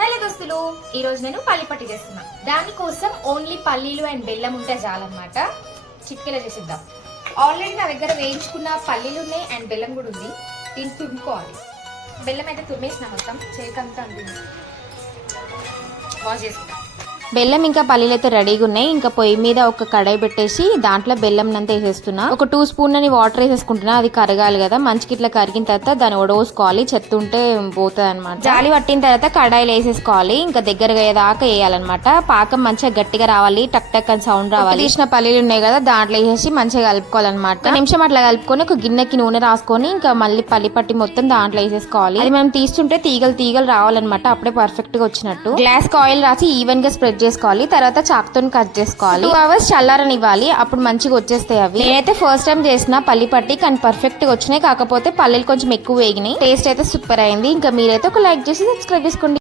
Hello దోస్తులు, ఈ రోజు నేను పల్లి పట్టి చేస్తున్నా. దానికోసం ఓన్లీ పల్లీలు అండ్ బెల్లం ఉంటే చాలన్నమాట. చిటికెలా చేసిద్దాం. ఆల్రెడీ నా దగ్గర వేయించుకున్న పల్లీలు ఉన్నాయి అండ్ బెల్లం కూడా ఉంది. దీన్ని తురుముకోవాలి. బెల్లం అయితే తురిమేసిన మొత్తం చేకంతా ఉంటుంది. వాష్ చేసుకుంటాం. బెల్లం ఇంకా పల్లీలు అయితే రెడీగా ఉన్నాయి. ఇంకా పొయ్యి మీద ఒక కడాయి పెట్టేసి దాంట్లో బెల్లం అంతా వేసేస్తున్నా. ఒక 2 స్పూన్ అని వాటర్ వేసేసుకుంటున్నా. అది కరగాలి కదా. మంచికి ఇట్లా కరిగిన తర్వాత దాన్ని వడవోసుకోవాలి. చెత్త ఉంటే పోతుంది అనమాట. జాలి పట్టిన తర్వాత కడాయిలు వేసేసుకోవాలి. ఇంకా దగ్గరగా అయ్యేదాకా వేయాలన్నమాట. పాకం మంచిగా గట్టిగా రావాలి. టక్ టక్ అని సౌండ్ రావాలి. తీసిన పల్లీలు ఉన్నాయి కదా, దాంట్లో వేసేసి మంచిగా కలుపుకోవాలన్నమాట. ఒక నిమిషం అట్లా కలుపుకొని ఒక గిన్నెకి నూనె రాసుకొని ఇంకా మళ్ళీ పల్లి పట్టి మొత్తం దాంట్లో వేసేసుకోవాలి. అది మనం తీస్తుంటే తీగలు రావాలన్నమాట. అప్పుడే పర్ఫెక్ట్ గా వచ్చినట్టు. గ్లాస్ ఆయిల్ రాసి ఈవెన్ గా స్ప్రెడ్ చేసుకోవాలి. తర్వాత చాక్తో కట్ చేసుకోవాలి. 2 hours చల్లారనివ్వాలి. అప్పుడు మంచిగా వచ్చేస్తాయి అవి. నేనైతే ఫస్ట్ టైం చేసిన పల్లి పట్టి, కానీ పర్ఫెక్ట్ గా వచ్చినాయి. కాకపోతే పల్లీలు కొంచెం ఎక్కువ వేగినాయి. టేస్ట్ అయితే సూపర్ అయింది. ఇంకా మీరైతే ఒక లైక్ చేసి సబ్స్క్రైబ్ చేసుకోండి.